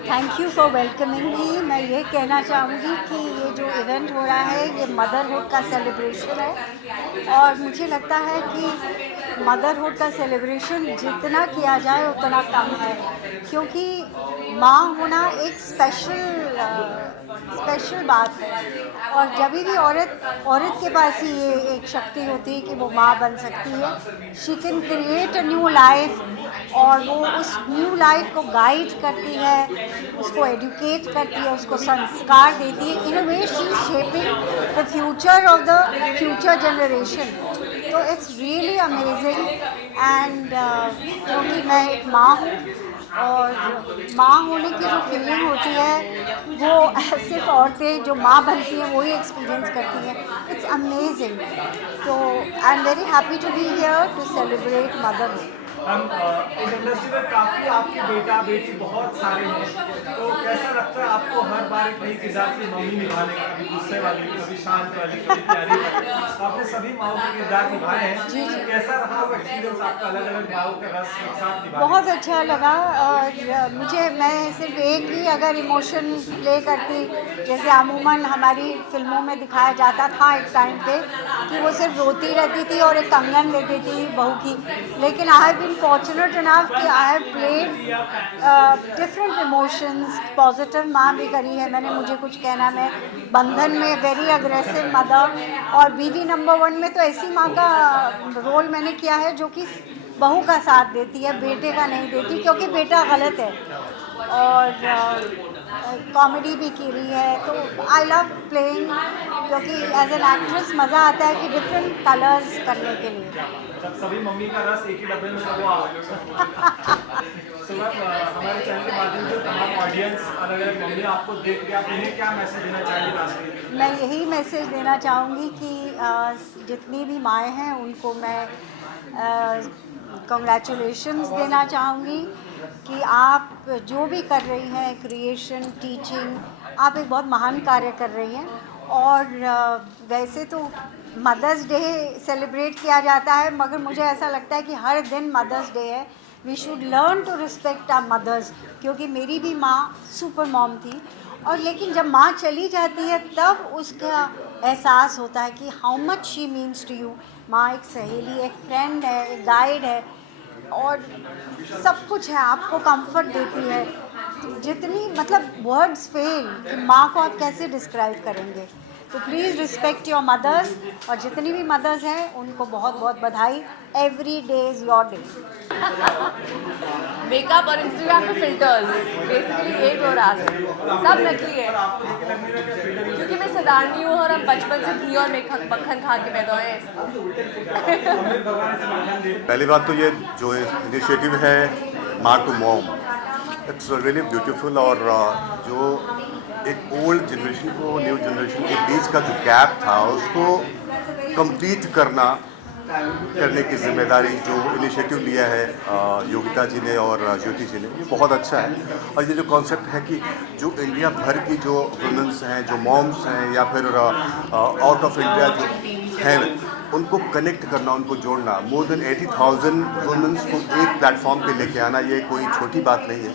Thank you for welcoming मी। मैं ये कहना चाहूँगी कि ये जो इवेंट हो रहा है ये मदरहुड का सेलिब्रेशन है, और मुझे लगता है कि मदरहुड का सेलिब्रेशन जितना किया जाए उतना कम है, क्योंकि माँ होना एक स्पेशल बात है। और जब भी औरत के पास ही ये एक शक्ति होती है कि वो माँ बन सकती है। She can create a new life, और वो उस न्यू लाइफ को गाइड करती है, उसको एडुकेट करती है, उसको संस्कार देती है। In a way she is shaping the future of the future generation. तो इट्स रियली अमेजिंग। एंड क्योंकि मैं एक माँ हूँ, और माँ होने की जो फीलिंग होती है वो सिर्फ औरतें जो माँ बनती हैं वही एक्सपीरियंस करती हैं। It's amazing. तो I am very happy to be here to celebrate motherhood. हम इस इंडस्ट्री में काफ़ी आपके बेटा बेटी बहुत सारे हैं, तो कैसा लगता है आपको हर बार एक नई किरदार की मम्मी निभाने का? कभी गुस्से वाली, कभी शांत वाली, कभी प्यारी वाली, तो आपने सभी माओ के किरदार निभाए हैं। जी जी, कैसा रहा वो एक्सपीरियंस आपका, अलग अलग माओ का रस एक साथ निभाने बहुत अच्छा लगा। और मैं सिर्फ एक ही अगर इमोशन प्ले करती, जैसे अमूमन हमारी फिल्मों में दिखाया जाता था एक टाइम पे कि वो सिर्फ रोती रहती थी और एक कंगन लेती थी बहू की, लेकिन I have been fortunate enough कि I have played different emotions. Positive माँ भी करी है मैंने, मुझे कुछ कहना, मैं बंधन में वेरी अग्रेसिव मदर, और बीवी नंबर 1 में तो ऐसी माँ का रोल मैंने किया है जो कि बहू का साथ देती है, बेटे का नहीं देती, क्योंकि बेटा गलत है। और कॉमेडी भी की रही है, तो आई लव प्लेइंग, क्योंकि एज एन एक्ट्रेस मज़ा आता है कि डिफरेंट कलर्स करने के लिए। जब सभी मम्मी का रस एक ही डब्बे में सब तो मैम, हमारे चैनल के माध्यम से तमाम ऑडियंस, अलग अलग मम्मी आपको देख के आप उन्हें क्या मैसेज देना चाहेंगे लास्ट में? मैं यही मैसेज देना चाहूँगी कि जितनी भी माएँ हैं उनको मैं कंग्रेचुलेशंस देना चाहूँगी कि आप जो भी कर रही हैं, क्रिएशन, टीचिंग, आप एक बहुत महान कार्य कर रही हैं। और वैसे तो मदर्स डे सेलिब्रेट किया जाता है, मगर मुझे ऐसा लगता है कि हर दिन मदर्स डे है। We should learn to respect our mothers, क्योंकि मेरी भी माँ सुपर मॉम थी। और लेकिन जब माँ चली जाती है तब उसका एहसास होता है कि how much she means to you. माँ एक सहेली, एक फ्रेंड है, एक गाइड है, और सब कुछ है, आपको कंफर्ट देती है। जितनी मतलब वर्ड्स फेल कि माँ को आप कैसे डिस्क्राइब करेंगे। तो प्लीज़ रिस्पेक्ट योर मदर्स, और जितनी भी मदर्स हैं उनको बहुत बहुत बधाई। Every day is your day. Makeup और इंस्टाग्राम पे फिल्टर्स, बेसिकली यही हो रहा है, सब नकली है। क्योंकि मैं सदारनी हूँ और हम बचपन से घी और मक्खन खा के पैदा हुए हैं। पहली बात तो ये जो इनिशिएटिव है माँ to mom, it's really beautiful. और जो एक ओल्ड जनरेशन को न्यू जनरेशन के बीच का जो गैप था उसको कंप्लीट करने की जिम्मेदारी जो इनिशिएटिव लिया है योगिता जी ने और ज्योति जी ने, ये बहुत अच्छा है। और ये जो कॉन्सेप्ट है कि जो इंडिया भर की जो वुमेंस हैं, जो मॉम्स हैं, या फिर आउट ऑफ इंडिया जो हैं, उनको कनेक्ट करना, उनको जोड़ना, मोर देन 80,000 वुमेंस को एक प्लेटफॉर्म पे लेके आना, ये कोई छोटी बात नहीं है।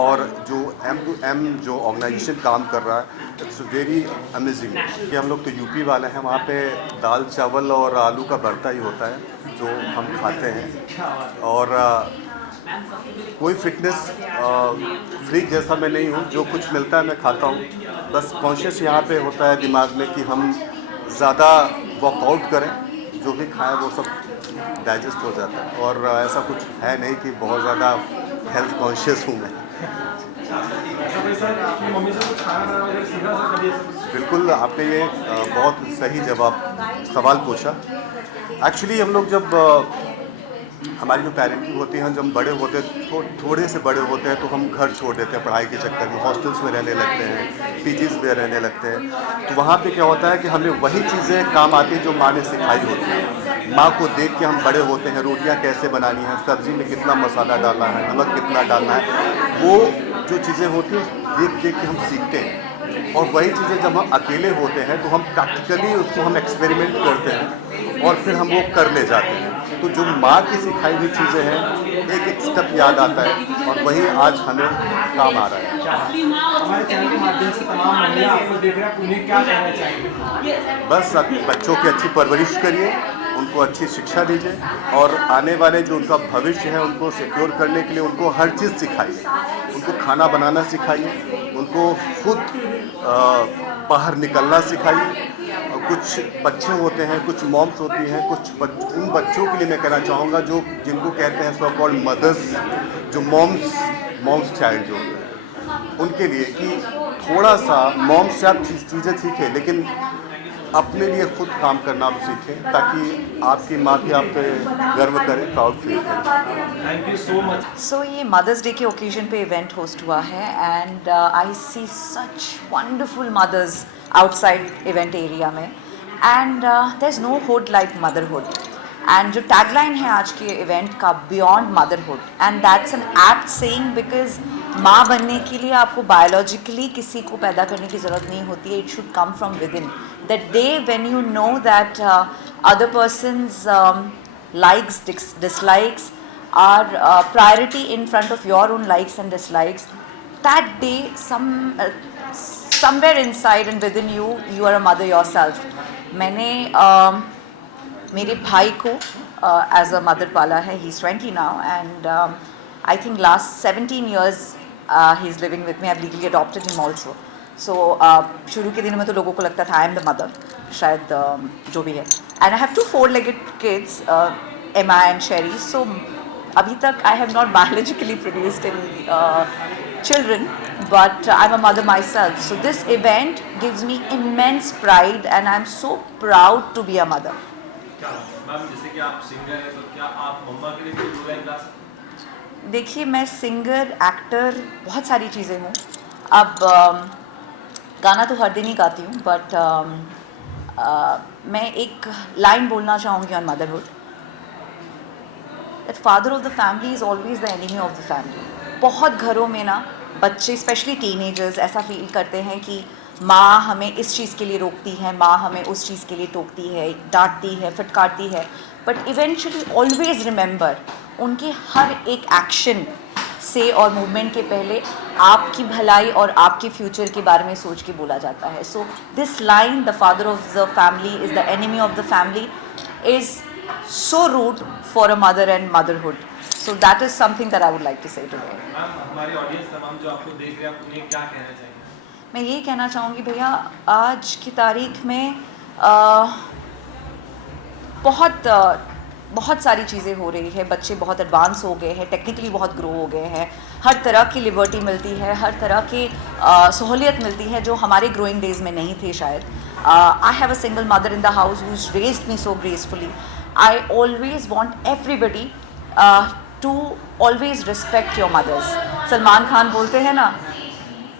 और जो M2M जो ऑर्गेनाइजेशन काम कर रहा है, इट्स वेरी अमेजिंग। कि हम लोग तो यूपी वाले हैं, वहाँ पे दाल चावल और आलू का भरता ही होता है जो हम खाते हैं। और कोई फिटनेस फ्रीक जैसा मैं नहीं हूँ, जो कुछ मिलता है मैं खाता हूँ। बस कॉन्शियस यहाँ पे होता है दिमाग में कि हम ज़्यादा वर्कआउट करें, जो भी खाएं वो सब डाइजेस्ट हो जाता है। और ऐसा कुछ है नहीं कि बहुत ज़्यादा हेल्थ कॉन्शियस हूँ मैं। बिल्कुल, आपने ये बहुत सही सवाल पूछा। एक्चुअली हम लोग जब हमारी जो पेरेंटिंग होती है, जब बड़े होते हैं तो थोड़े से बड़े होते हैं तो हम घर छोड़ देते हैं पढ़ाई के चक्कर में, हॉस्टल्स में रहने लगते हैं, पीजीज में रहने लगते हैं। तो वहाँ पे क्या होता है कि हमें वही चीज़ें काम आती हैं जो माँ ने सिखाई होती है। माँ को देख के हम बड़े होते हैं, रोटियाँ कैसे बनानी है, सब्ज़ी में कितना मसाला डालना है, नमक कितना डालना है, वो जो चीज़ें होती हैं देख देख के हम सीखते हैं। और वही चीज़ें जब हम अकेले होते हैं तो हम प्रैक्टिकली उसको हम एक्सपेरिमेंट करते हैं और फिर हम वो कर ले जाते हैं। तो जो माँ की सिखाई हुई चीज़ें हैं एक एक स्टेप याद आता है और वही आज हमें काम आ रहा है। हमारे चैनल के माध्यम से तमाम महिला आपको देख रहे हैं, आप उन्हें क्या कहना चाहेंगे? बस बच्चों की अच्छी परवरिश करिए, उनको अच्छी शिक्षा दीजिए और आने वाले जो उनका भविष्य है उनको सिक्योर करने के लिए उनको हर चीज़ सिखाइए। उनको खाना बनाना सिखाइए, उनको खुद बाहर निकलना सिखाइए। और कुछ बच्चे होते हैं, कुछ मॉम्स होती हैं, उन बच्चों के लिए मैं कहना चाहूँगा जो जिनको कहते हैं सो कॉल्ड मदर्स, जो मॉम्स चाइल्ड जो होते हैं, उनके लिए कि थोड़ा सा मॉम्स से आप चीज़ें सीखें लेकिन अपने लिए खुद काम करना आप सीखें ताकि आपकी माँ की आप पे गर्व करें, प्राउड फील करें। Thank you so much. So ये मदर्स डे के ओकेजन पे इवेंट होस्ट हुआ है and I see such wonderful mothers outside event area में and there is no hood like motherhood and जो टैगलाइन है आज के इवेंट का beyond motherhood and that's an apt saying because माँ बनने के लिए आपको बायोलॉजिकली किसी को पैदा करने की ज़रूरत नहीं होती है, it should come from with in. That day when you know that other person's likes, dislikes are priority in front of your own likes and dislikes, that day somewhere inside and within you, you are a mother yourself. मैंने मेरे भाई को as a mother पाला है, he's 20 now and I think last 17 years he's living with me, I've legally adopted him also. सो शुरू के दिनों में तो लोगों को लगता था आई एम द मदर, शायद जो भी है। And I have 2 4-legged kids, Emma and Sherry. सो अभी तक I have not biologically produced any children, but I'm a mother myself. So this event gives me immense pride and I'm so proud to be a mother. क्या ma'am, जैसे कि आप singer हैं तो क्या आप मम्मा के लिए कोई 2 लाइन गा सकते हैं? देखिए मैं सिंगर, एक्टर, बहुत सारी चीज़ें हूँ। अब गाना तो हर दिन ही गाती हूँ बट मैं एक लाइन बोलना चाहूँगी on motherhood. That father of the family is always the enemy of the family. बहुत घरों में ना बच्चे स्पेशली टीनेजर्स ऐसा फील करते हैं कि माँ हमें इस चीज़ के लिए रोकती है, माँ हमें उस चीज़ के लिए टोकती है, डांटती है, फटकारती है, बट इवेंचुअली ऑलवेज रिमेंबर उनके हर एक एक्शन से और मूवमेंट के पहले आपकी भलाई और आपके फ्यूचर के बारे में सोच के बोला जाता है। So this line, the father of the family is the enemy of the family, is so rude for a mother and motherhood. So that is something that I would like to say today. Ma'am, हमारी audience तमाम जो आपको देख रहे हैं, आप उन्हें क्या कहना चाहेंगे? मैं ये कहना चाहूँगी भैया, आज की तारीख में बहुत सारी चीज़ें हो रही है, बच्चे बहुत एडवांस हो गए हैं, टेक्निकली बहुत ग्रो हो गए हैं, हर तरह की लिबर्टी मिलती है, हर तरह की सहूलियत मिलती है जो हमारे ग्रोइंग डेज़ में नहीं थे शायद। I have a single mother in the house who is raised me so gracefully. I always want everybody to always respect your mothers. Salman Khan बोलते हैं ना,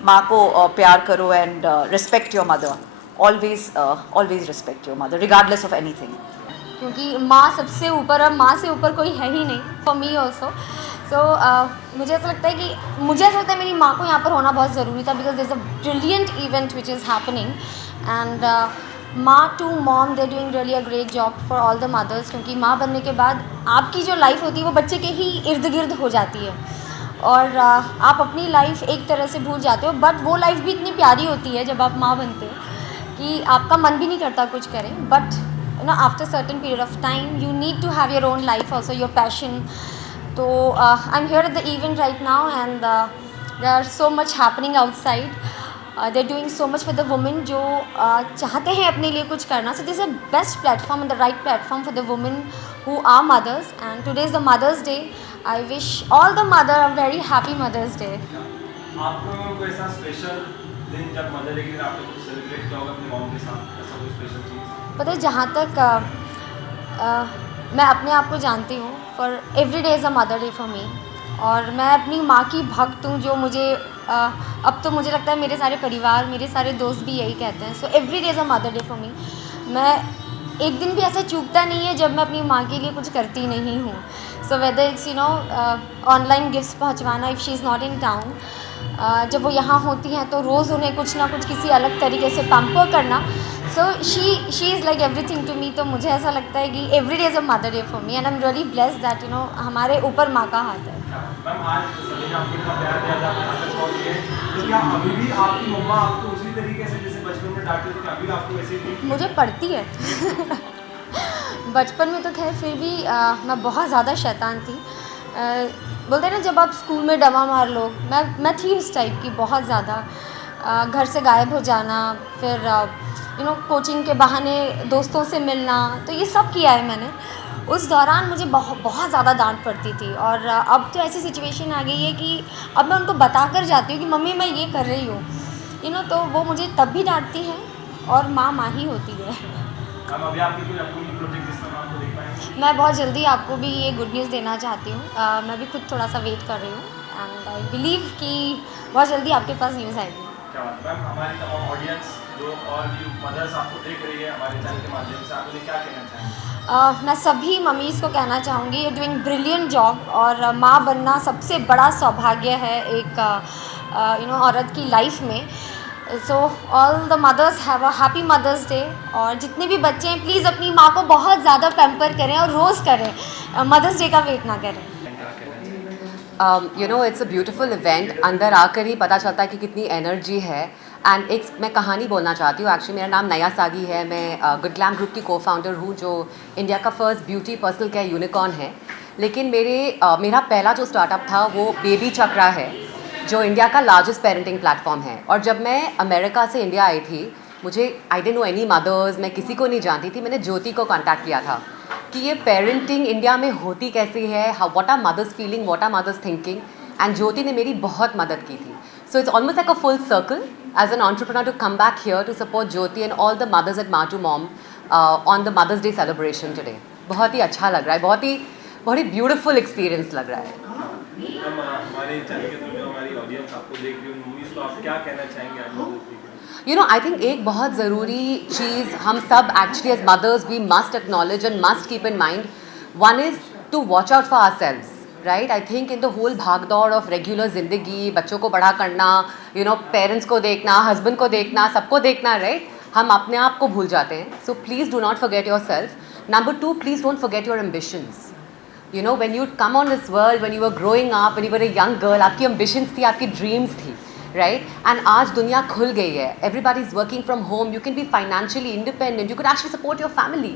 माँ को प्यार करो and respect your mother. Always respect your mother regardless of anything. क्योंकि माँ सबसे ऊपर, और माँ से ऊपर कोई है ही नहीं, फॉर मी ऑल्सो। सो मुझे ऐसा लगता है मेरी माँ को यहाँ पर होना बहुत ज़रूरी था, because there is a brilliant event which is happening and Maa to Mom they doing really a great job for all the mothers. क्योंकि माँ बनने के बाद आपकी जो लाइफ होती है वो बच्चे के ही इर्द गिर्द हो जाती है और आप अपनी लाइफ एक तरह से भूल जाते हो, बट वो लाइफ भी इतनी प्यारी होती है जब आप माँ बनते हो कि आपका मन भी नहीं करता कुछ करें। But you know, after certain period of time you need to have your own life also, your passion. So I'm here at the event right now and there are so much happening outside. They're doing so much for the women जो चाहते हैं अपने लिए कुछ करना. So this is a best platform and the right platform for the women who are mothers, and today is the Mother's Day. I wish all the mother a very happy Mother's Day. आपको कोई ऐसा special दिन जब mother day के दिन आपने कुछ celebrate किया होगा अपनी मॉम के साथ, ऐसा कोई स्पेशल चीज़? पता है, जहाँ तक मैं अपने आप को जानती हूँ, for every day is a mother day for मी, और मैं अपनी माँ की भक्त हूँ जो मुझे अब तो मुझे लगता है मेरे सारे परिवार, मेरे सारे दोस्त भी यही कहते हैं। So every day is a mother day for मी। मैं एक दिन भी ऐसा चूकता नहीं है जब मैं अपनी माँ के लिए कुछ करती नहीं हूँ। So whether it's online gifts पहुँचवाना if she is not in town, जब वो यहाँ होती हैं तो रोज़ उन्हें कुछ ना कुछ किसी अलग तरीके से पैम्पर करना, so she is like everything to me. तो मुझे ऐसा लगता है कि every day is a mother day for me and I am really blessed that हमारे ऊपर माँ का हाथ है। मैम आज सभी ने आपको इतना प्यार दिया, आपको आदत पहुंच गई है, तो क्या अभी भी आपकी मम्मा आपको उसी तरीके से जैसे बचपन में डांटती थी, अभी आपको वैसे ही? मुझे पढ़ती है बचपन में तो खैर फिर भी मैं बहुत ज़्यादा शैतान थी। बोलते हैं ना जब आप स्कूल में डमा मार लो, मैं थी उस टाइप की बहुत ज़्यादा। घर से गायब हो जाना, फिर कोचिंग के बहाने दोस्तों से मिलना, तो ये सब किया है मैंने। उस दौरान मुझे बहुत ज़्यादा डांट पड़ती थी और अब तो ऐसी सिचुएशन आ गई है कि अब मैं उनको बता कर जाती हूँ कि मम्मी मैं ये कर रही हूँ, तो वो मुझे तब भी डांटती हैं और माँ ही होती है। मैम अभी आपकी कोई अपनी प्रोजेक्ट जिसमें हम आपको देख पाएंगे? मैं बहुत जल्दी आपको भी ये गुड न्यूज़ देना चाहती हूँ। मैं भी खुद थोड़ा सा वेट कर रही हूँ एंड आई बिलीव कि बहुत जल्दी आपके पास न्यूज़ आएगी। क्या बात है। मैम हमारी तमाम ऑडियंस जो और भी मदर्स आपको देख रही है हमारे चैनल के माध्यम से, आप उन्हें क्या कहना चाहेंगे? मैं सभी मम्मीज़ को कहना चाहूँगी, यू डूइंग ब्रिलियंट जॉब। और माँ बनना सबसे बड़ा सौभाग्य है एक औरत की लाइफ में। So all the mothers have a happy mother's day. और जितने भी बच्चे हैं प्लीज़ अपनी माँ को बहुत ज़्यादा पैम्पर करें और रोज़ करें, मदर्स डे का वेट ना करें। It's a beautiful event. अंदर आकर ही पता चलता है कि कितनी एनर्जी है। एंड एक मैं कहानी बोलना चाहती हूँ। एक्चुअली मेरा नाम नया सागी है। मैं गुड ग्लैम ग्रुप की को-फाउंडर हूँ, जो इंडिया का first beauty personal care unicorn है। लेकिन मेरा पहला जो स्टार्टअप था वो बेबी चक्रा है, जो इंडिया का लार्जेस्ट पेरेंटिंग प्लेटफॉर्म है। और जब मैं अमेरिका से इंडिया आई थी, मुझे I didn't know any mothers, मैं किसी को नहीं जानती थी। मैंने ज्योति को कांटेक्ट किया था कि ये पेरेंटिंग इंडिया में होती कैसी है, what are mothers feeling, what are mothers thinking. And Jyoti ने मेरी बहुत मदद की थी। So it's almost like a full circle as an entrepreneur to come back here to support Jyoti and all the mothers at Maa to Mom on the mother's day celebration today. बहुत ही अच्छा लग रहा है, बहुत ही ब्यूटीफुल एक्सपीरियंस लग रहा है। हमारे चैनल के थ्रू जो हमारी ऑडियंस आपको देख रही है, मूवीज को आप क्या कहना चाहेंगे आप लोगों को? आई थिंक एक बहुत ज़रूरी चीज़ हम सब actually as mothers we must acknowledge and must keep in mind, one is to watch out for ourselves, right? I think in the whole भागदौड़ ऑफ रेगुलर ज़िंदगी, बच्चों को बड़ा करना, पेरेंट्स को देखना, हस्बैंड को देखना, सबको देखना, राइट? हम अपने आप को भूल जाते हैं। So please do not forget your self. Number 2, please don't forget your ambitions. when you come on this world, when you were growing up, when you were a young girl, आपकी ambitions थी, आपकी dreams थी, right? And आज दुनिया खुल गई है. Everybody is working from home. You can be financially independent. You could actually support your family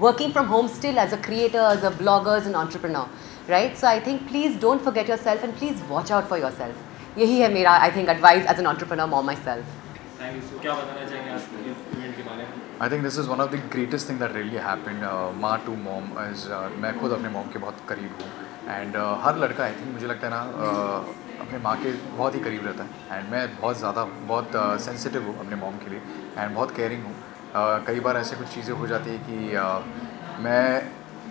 working from home still as a creator, as a blogger, as an entrepreneur, right? So I think please don't forget yourself and please watch out for yourself. यही है मेरा I think advice as an entrepreneur mom myself. Thank you. So क्या बताना चाहेंगे आज के event के बारे में? I think this is one of the greatest thing that really happened. माँ to mom is मैं खुद अपने मॉम के बहुत करीब हूँ एंड हर लड़का आई थिंक मुझे लगता है ना अपने माँ के बहुत ही करीब रहता है। एंड मैं बहुत सेंसिटिव हूँ अपने मॉम के लिए एंड बहुत केयरिंग हूँ। कई बार ऐसे कुछ चीज़ें हो जाती है कि मैं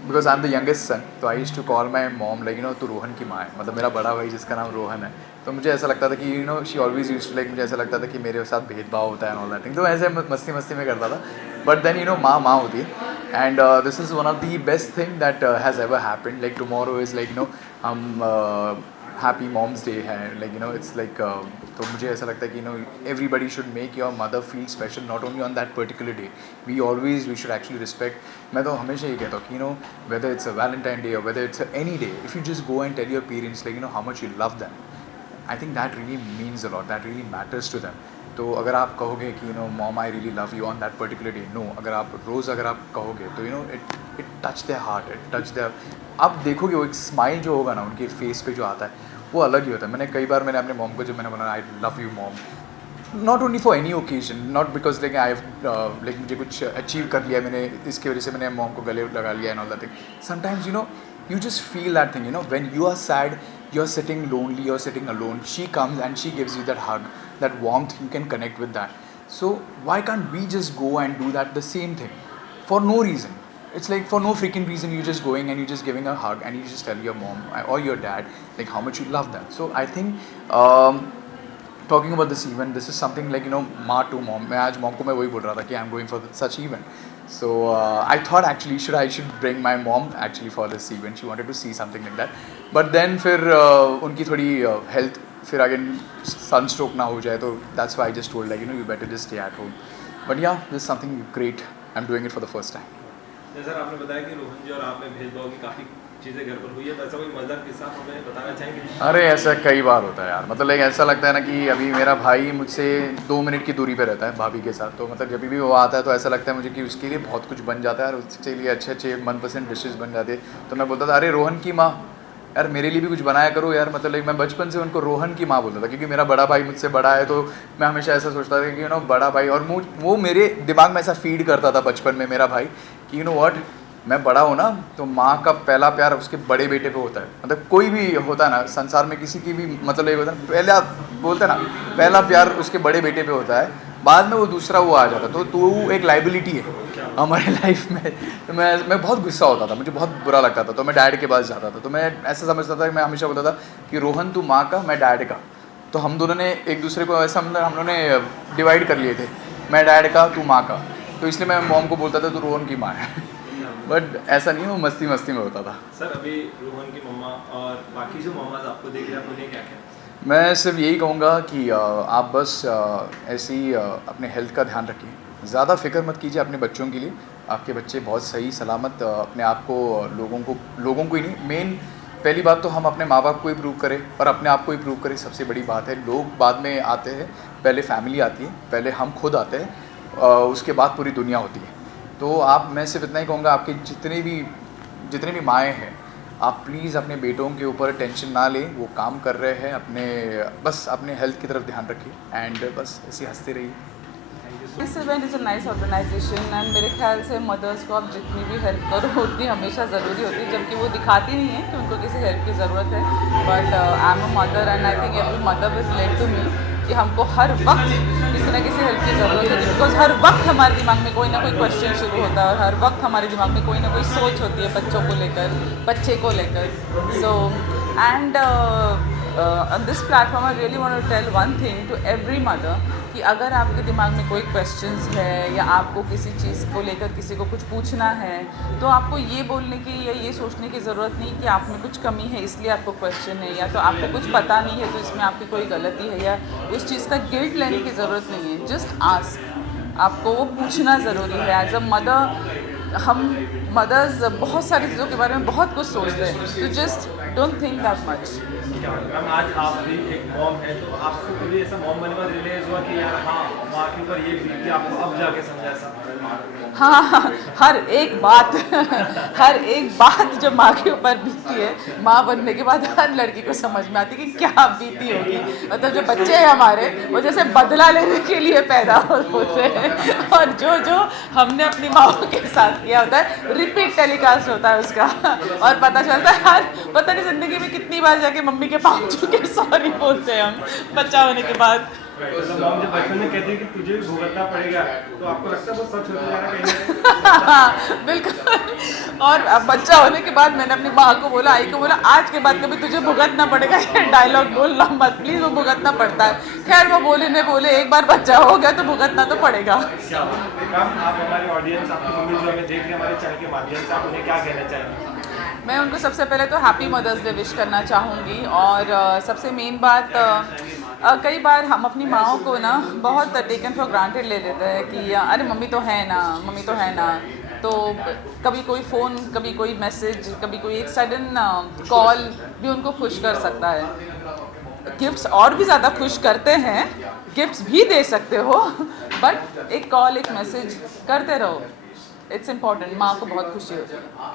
because I am the youngest son, तो I used to call my mom like तू रोहन की माँ है, मतलब मेरा बड़ा भाई जिसका नाम रोहन है। तो मुझे ऐसा लगता था कि she always used to like, मुझे ऐसा लगता था कि मेरे साथ भेदभाव होता है एंड ऑल दैट थिंग, तो ऐसे मस्ती में करता था। बट देन माँ होती है and this is one of the best thing that has ever happened. Like tomorrow is like हम हैप्पी मॉम्स डे है, लाइक इट्स लाइक, तो मुझे ऐसा लगता है कि everybody should make your mother feel special, not only on that particular day. We should actually respect. मैं तो हमेशा ये कहता हूँ कि whether it's a Valentine day और whether it's any day, if you just go and tell your parents like how much you love them, I think that really means a lot, that really matters to them. तो अगर आप कहोगे कि mom I really love you on that particular day, no, अगर आप कहोगे तो it touch their heart, it touch their, आप देखोगे वो एक स्माइल जो होगा ना उनके फेस पे जो आता है वो अलग ही होता है। मैंने अपने मॉम को जब मैंने बोला I love you mom, not only for any occasion, not because like I like मुझे कुछ अचीव कर लिया मैंने, इसकी वजह से मैंने मॉम को गले लगा लिया and all that thing. Sometimes you just feel that thing, when you are sad, you're sitting lonely, you're sitting alone, she comes and she gives you that hug, that warmth, you can connect with that. So why can't we just go and do that, the same thing, for no reason? It's like for no freaking reason, you're just going and you're just giving a hug and you just tell your mom or your dad like how much you love them. So I think talking about this event, this is something like माँ to mom. मैं आज mom को मैं वही बोल रहा था कि I'm going for such event. So I thought actually I should bring my mom actually for this event. She wanted to see something like that. But then फिर उनकी थोड़ी health फिर अगेन सन स्ट्रोक ना हो जाए, तो that's why I just told like you better just stay at home. But yeah this something great, I am doing it for the first time. Sir आपने बताया कि रोहन जी और आप में भेदभाव की काफ़ी चीज़ें घर पर हुई है, तो ऐसा कोई मज़ेदार किस्सा आप हमें बताना चाहेंगे? अरे ऐसा कई बार होता है यार, मतलब लाइक ऐसा लगता है ना कि अभी मेरा भाई मुझसे 2 मिनट की दूरी पे रहता है भाभी के साथ, तो मतलब जब भी वो आता है तो ऐसा लगता है मुझे कि उसके लिए बहुत कुछ बन जाता है और उसके लिए अच्छे अच्छे मनपसंद डिशेज़ बन जाते हैं. तो मैं बोलता था अरे रोहन की माँ यार मेरे लिए भी कुछ बनाया करो यार, मतलब लाइक मैं बचपन से उनको रोहन की माँ बोलता था, क्योंकि मेरा बड़ा भाई मुझसे बड़ा है, तो मैं हमेशा ऐसा सोचता था कि बड़ा भाई, और वो मेरे दिमाग में ऐसा फीड करता था बचपन में मेरा भाई कि व्हाट, मैं बड़ा हूँ ना, तो माँ का पहला प्यार उसके बड़े बेटे पे होता है. मतलब कोई भी होता है ना संसार में, किसी की भी मतलब ये होता है पहला बोलते हैं ना, पहला प्यार उसके बड़े बेटे पे होता है, बाद में वो दूसरा वो आ जाता. तो एक लाइबिलिटी है हमारे लाइफ में. तो मैं बहुत गुस्सा होता था, मुझे बहुत बुरा लगता था, तो मैं डैड के पास जाता था. तो मैं ऐसा समझता था कि मैं हमेशा बोलता था कि रोहन तू माँ का, मैं डैड का. तो हम दोनों ने एक दूसरे को ऐसा हम लोगों ने डिवाइड कर लिए थे, मैं डैड का तू माँ का. तो इसलिए मैं मॉम को बोलता था तू रोहन की माँ है. बट ऐसा नहीं, वो मस्ती मस्ती में होता था. सर अभी रोहन की मम्मा और बाकी जो मम्माज आपको देख रहे हैं, आप उन्हें क्या कहते हैं? मैं सिर्फ यही कहूँगा कि आप बस ऐसे ही अपने हेल्थ का ध्यान रखिए, ज़्यादा फिक्र मत कीजिए अपने बच्चों के लिए. आपके बच्चे बहुत सही सलामत अपने आप को लोगों को ही नहीं, मेन पहली बात तो हम अपने माँ बाप को ही प्रूव करें और अपने आप को ही प्रूव करें, सबसे बड़ी बात है. लोग बाद में आते हैं, पहले फैमिली आती है, पहले हम खुद आते हैं, उसके बाद पूरी दुनिया होती है. तो मैं सिर्फ इतना ही कहूँगा, आपके जितने भी माएँ हैं, आप प्लीज़ अपने बेटों के ऊपर टेंशन ना लें, वो काम कर रहे हैं, बस अपने हेल्थ की तरफ ध्यान रखिए एंड बस ऐसे हंसते रहिए. This event is a nice organization and मेरे ख्याल से मदर्स को आप जितनी भी हेल्प करो उतनी हमेशा ज़रूरी होती है, जबकि वो दिखाती नहीं है कि उनको किसी हेल्प की ज़रूरत है. But I am a mother and I think every mother will relate to me कि हमको हर वक्त किसी न किसी हेल्प की ज़रूरत है, बिकॉज हर वक्त हमारे दिमाग में कोई ना कोई क्वेश्चन शुरू होता है और हर वक्त हमारे दिमाग में कोई ना कोई सोच होती है बच्चों को लेकर, बच्चे को लेकर. So and on this platform I really want to tell one thing to every mother कि अगर आपके दिमाग में कोई क्वेश्चंस है या आपको किसी चीज़ को लेकर किसी को कुछ पूछना है, तो आपको ये बोलने की या ये सोचने की ज़रूरत नहीं कि आप में कुछ कमी है इसलिए आपको क्वेश्चन है, या तो आपको कुछ पता नहीं है तो इसमें आपकी कोई गलती है, या उस चीज़ का गिल्ट लेने की ज़रूरत नहीं है. जस्ट आस्क, आपको वो पूछना ज़रूरी है. एज अ मदर हम मदर्स बहुत सारी चीज़ों के बारे में बहुत कुछ सोचते हैं, तो just don't think that much. Ma'am आज आप भी एक मॉम है, तो आपको कभी ऐसा मॉम बनने का रियलाइज हुआ कि यार हाँ माँ के ऊपर ये बीती, आपको अब जाके समझा ऐसा? हाँ, हर एक बात जो माँ के ऊपर बीती है, माँ बनने के बाद हर लड़की को समझ में आती है कि क्या बीती होगी. मतलब जो बच्चे हैं हमारे, वो जैसे बदला लेने के लिए पैदा होते हैं, और जो हमने अपनी माँ के साथ किया होता है रिपीट टेलीकास्ट होता है उसका, और पता चलता है पता नहीं ज़िंदगी में कितनी बार जाके मम्मी के पाँव छू के सॉरी बोलते हैं हम बच्चा होने के बाद. मॉम जब बचपन में कहती है कि तुझे भी भुगतना पड़ेगा, तो आपको लगता है वो सच होता जा रहा है कहीं? बिल्कुल. और अब बच्चा होने के बाद मैंने अपनी माँ को बोला, आई को बोला, आज के बाद कभी तुझे भुगतना पड़ेगा, ये डायलॉग बोलना मत प्लीज़, वो भुगतना पड़ता है. खैर वो बोले एक बार बच्चा हो गया तो भुगतना तो पड़ेगा. मैम आप हमारे ऑडियंस, आपकी मम्मी जो हमें देख रहे हैं हमारे चैनल के माध्यम से, आप उन्हें क्या कहना चाहेंगे? मैं उनको सबसे पहले तो हैप्पी मदर्स डे विश करना चाहूँगी. और सबसे मेन बात, कई बार हम अपनी माँओं को ना बहुत टेकन फॉर ग्रांटेड ले लेते हैं कि अरे मम्मी तो है ना, तो कभी कोई फ़ोन, कभी कोई मैसेज, कभी कोई एक सडन कॉल भी उनको खुश कर सकता है. गिफ्ट्स और भी ज़्यादा खुश करते हैं, गिफ्ट्स भी दे सकते हो, बट एक कॉल, एक मैसेज करते रहो. It's important. माँ को बहुत खुशी होती है.